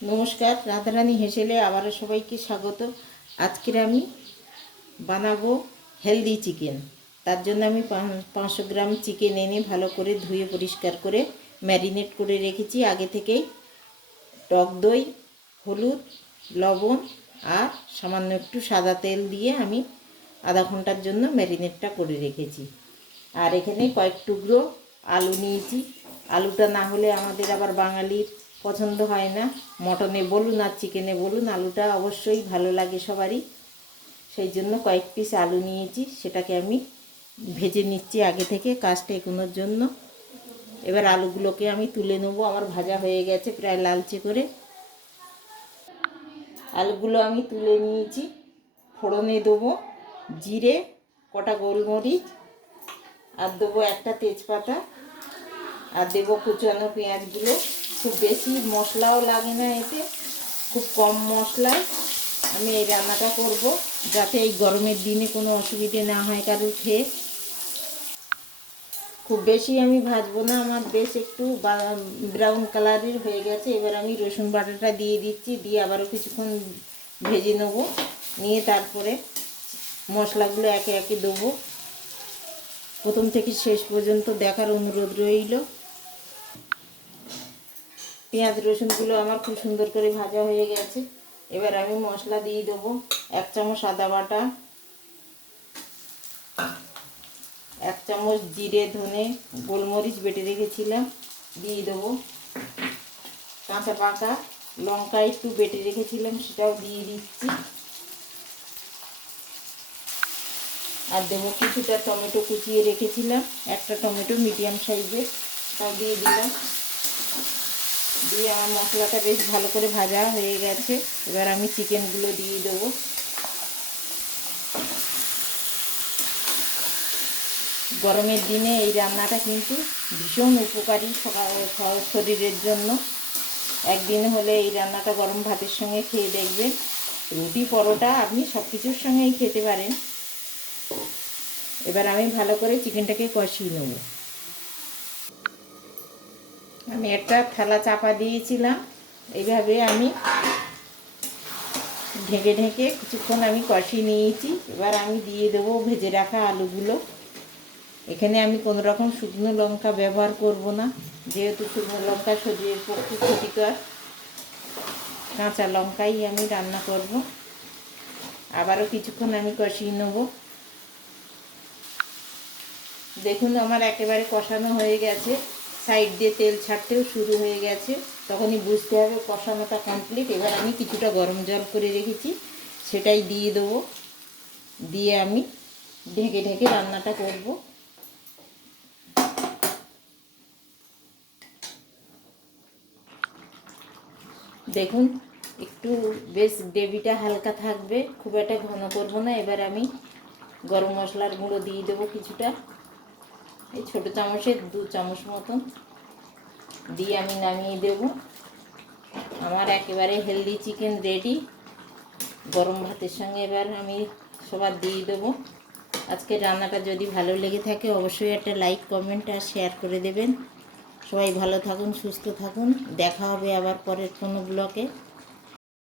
নমস্কার, রাধারানী হেসেলে আবারও সবাইকে স্বাগত। আজকের আমি বানাবো হেলদি চিকেন। তার জন্য আমি 500 গ্রাম চিকেন এনে ভালো করে ধুয়ে পরিষ্কার করে ম্যারিনেট করে রেখেছি আগে থেকেই। টক দই, হলুদ, লবণ আর সামান্য একটু সাদা তেল দিয়ে আমি আধা ঘন্টার জন্য ম্যারিনেটটা করে রেখেছি। আর এখানে কয়েক টুকরো আলু নিয়েছি। আলুটা না হলে আমাদের আবার বাঙালির পছন্দ হয় না। মটনে বলুন আর চিকেনে বলুন, আলুটা অবশ্যই ভালো লাগে সবারই। সেই জন্য কয়েক পিস আলু নিয়েছি, সেটাকে আমি ভেজে নিচ্ছি আগে থেকে কাজটা এগোনোর জন্য। এবার আলুগুলোকে আমি তুলে নেব। আমার ভাজা হয়ে গেছে প্রায় লালচে করে। আলুগুলো আমি তুলে নিয়েছি। ফোড়নে দেবো জিরে, কটা গোলমরিচ, আর দেবো একটা তেজপাতা, আর দেবো কুচানো পেঁয়াজগুলো। খুব বেশি মশলাও লাগে না এতে, খুব কম মশলায় আমি এই রান্নাটা করব, যাতে এই গরমের দিনে কোনো অসুবিধে না হয় কারোর খেয়ে। খুব বেশি আমি ভাজবো না, আমার বেশ একটু ব্রাউন কালারের হয়ে গেছে। এবার আমি রসুন বাটাটা দিয়ে দিচ্ছি, দিয়ে আবারও কিছুক্ষণ ভেজে নেব। নিয়ে তারপরে মশলাগুলো একে একে দেবো। প্রথম থেকে শেষ পর্যন্ত দেখার অনুরোধ রইল। পেঁয়াজ রসুনগুলো আমার খুব সুন্দর করে ভাজা হয়ে গেছে। এবার আমি মশলা দিয়ে দেবো। 1 চামচ আদা বাটা, 1 চামচ জিরে, ধনে, গোলমরিচ বেটে রেখেছিলাম দিয়ে দেবো। কাঁচা পাকা লঙ্কা একটু বেটে রেখেছিলাম, সেটাও দিয়ে দিচ্ছি। আর দেবো কিছুটা টমেটো কুচিয়ে রেখেছিলাম, একটা টমেটো মিডিয়াম সাইজের, তাও দিয়ে দিলাম। দিয়ে আমার মশলাটা বেশ ভালো করে ভাজা হয়ে গেছে। এবার আমি চিকেনগুলো দিয়ে দেবো। গরমের দিনে এই রান্নাটা কিন্তু ভীষণ উপকারী শরীরের জন্য। একদিন হলে এই রান্নাটা গরম ভাতের সঙ্গে খেয়ে দেখবেন। রুটি পরোটা আপনি সব কিছুর সঙ্গেই খেতে পারেন। এবার আমি ভালো করে চিকেনটাকে কষিয়ে নেব। আমি একটা থালা চাপা দিয়েছিলাম, এইভাবে আমি ঢেকে ঢেকে কিছুক্ষণ আমি কষিয়ে নিয়েছি। এবার আমি দিয়ে দেবো ভেজে রাখা আলুগুলো। এখানে আমি কোনো রকম শুকনো লঙ্কা ব্যবহার করব না, যেহেতু শুকনো লঙ্কা শরীরের পক্ষে ক্ষতিকর। কাঁচা লঙ্কাই আমি রান্না করব। আবারও কিছুক্ষণ আমি কষিয়ে নেব। দেখুন আমার একেবারে কষানো হয়ে গেছে, সাইড দিয়ে তেল ছাড়তেও শুরু হয়ে গেছে। তখনই বুঝতে হবে কষানোটা কমপ্লিট। এবার আমি কিছুটা গরম জল করে রেখেছি, সেটাই দিয়ে দেবো। দিয়ে আমি ঢেকে ঢেকে রান্নাটা করব। দেখুন একটু বেশ গ্রেভিটা হালকা থাকবে, খুব একটা ঘন করব না। এবার আমি গরম মশলার গুঁড়ো দিয়ে দেবো কিছুটা, এই ছোটো চামচের 2 চামচ মতন দিয়ে আমি নামিয়ে দেব। আমার একেবারে হেলদি চিকেন রেডি। গরম ভাতের সঙ্গে এবার আমি সবার দিয়ে দেবো। আজকের রান্নাটা যদি ভালো লেগে থাকে অবশ্যই একটা লাইক, কমেন্ট আর শেয়ার করে দেবেন। সবাই ভালো থাকুন, সুস্থ থাকুন। দেখা হবে আবার পরের কোনো ব্লগে।